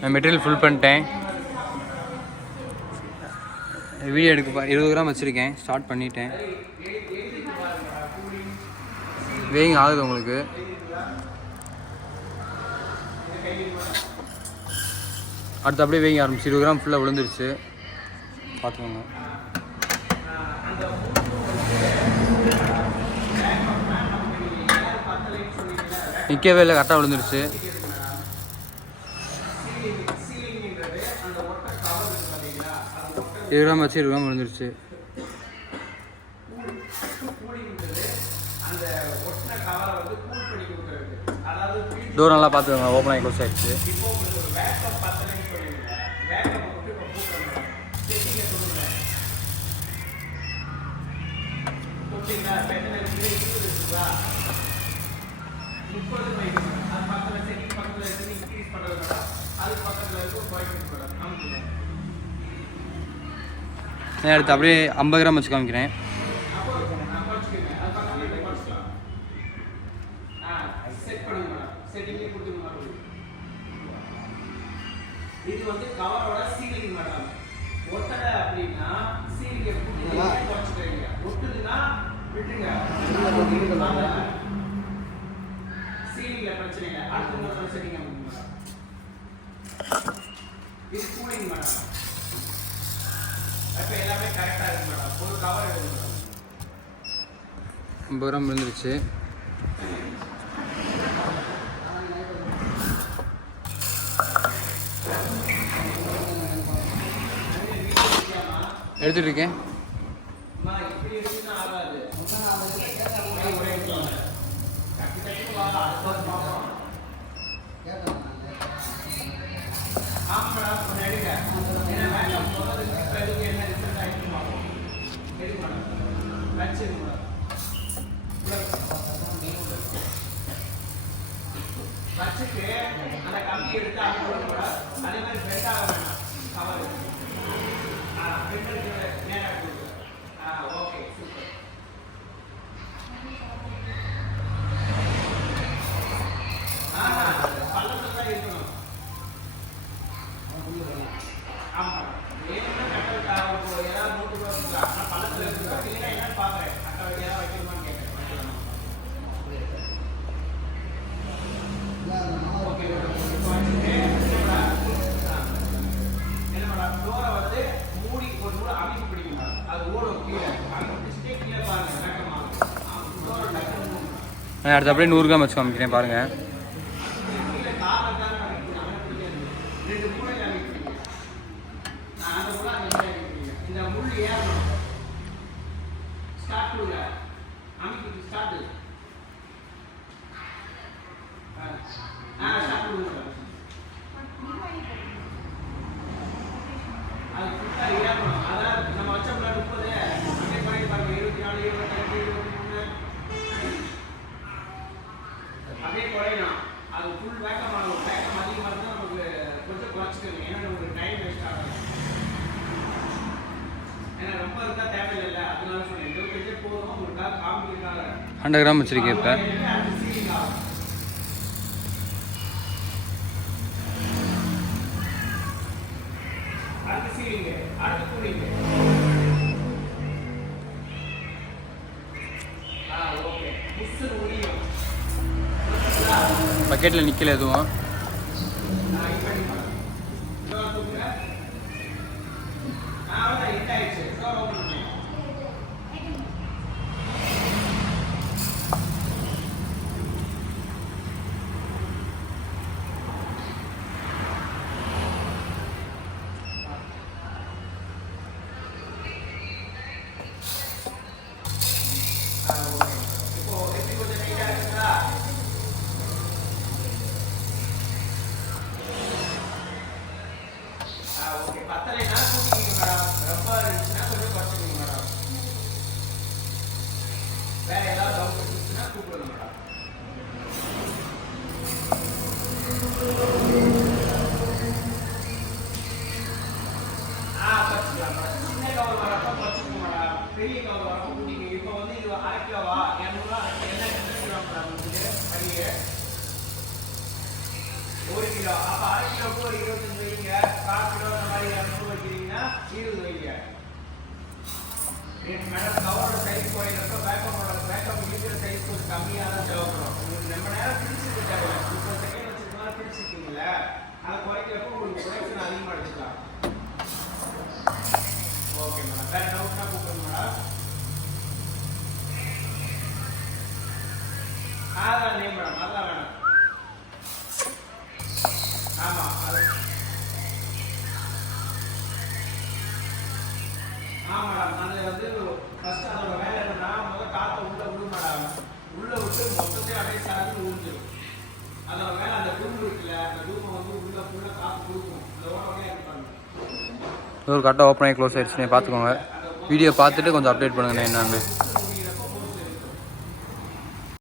நான் material full பண்ணிட்டேன். Video எடுக்க 20 கிராம் வச்சுருக்கேன். ஸ்டார்ட் பண்ணிட்டேன். வேயிங் ஆகுது உங்களுக்கு. அடுத்து அப்படியே வேயிங் ஆரம்பிச்சு 20 கிராம் ஃபுல்லாக விழுந்துருச்சு. பார்த்துக்கோங்க. நிற்கவே இல்லை, கரெக்டாக விழுந்துருச்சு. கிராம் வச்சு 20 கிராம் விழுந்துருச்சு. டோர் நல்லா பார்த்துக்கோங்க. ஓப்பன் ஆகி க்ளோஸ் ஆகிடுச்சு. அடுத்து அப்படியே 50 கிராம் வச்சு காமிக்கிறேன். இது வந்து கவரோட சீலிங் மேடம். ஒட்டல அப்படினா சீலிங்க புடிங்க குறைச்சிடுங்க. ஒட்டுதுனா விட்டுங்க. சீலிங்ல பிரச்சனை இல்ல. அடுத்த முறை செட்டிங் பண்ணுங்க. இது கூலிங் மேடம். அப்ப எல்லாமே கரெக்ட்டா இருக்கு மேடம். ஒரு கவர் எடுங்க மேடம். 50 கிராம் விழுந்துருச்சு. எடுத்துட்டு இருக்கேன். அந்த கம்பி எடுத்து அதே மாதிரி பெல்ட் ஆக வேண்டாம். கவர் அடுத்து அப்படியே 100 கிராம் வச்சு காமிக்கிறேன் பாருங்கள். ஹண்ட்ரட் கிராம் வச்சுருக்கேன். இப்போ பக்கெட்டில் நிற்கல எதுவும். பெரிய கவர் வரப்போ நீங்க இப்போ வந்து இது 1/2 கிலோவா 200 என்ன கிலோ 1 கிலோ அப்ப 1/2 கிலோக்கு ஒரு 25 அதை குறைக்கிறப்போ உங்களுக்கு ப்ரொடக்ஷன் அதிகமாக எடுத்துக்கலாம். Okay madam. வேறு டவுட்னா கூப்பிடுங்க மேடம். அதான் நேம் மேடம், அதுதான் வேணும். ஆமாம் அது மேடம். அது வந்து ஃபஸ்ட்டு அதோட வேலை என்னன்னா முதல்ல காற்றை உள்ளே விடும் மேடம். உள்ளே விட்டு மொத்தத்தையும் அப்படியே சார்ந்து ஊஞ்சிடும். அதோட வேலை அந்த ரூம் இருக்குல்ல, அந்த ரூமை வந்து உள்ளே ஃபுல்லாக காற்று கொடுக்கும். அந்த ஓட்டமே இருப்பாங்க. ஒரு கரெக்டாக ஓப்பன் ஆகி க்ளோஸ் ஆகிடுச்சுனே பார்த்துக்கோங்க. வீடியோ பார்த்துட்டு கொஞ்சம் அப்டேட் பண்ணுங்கண்ணே என்னன்னு.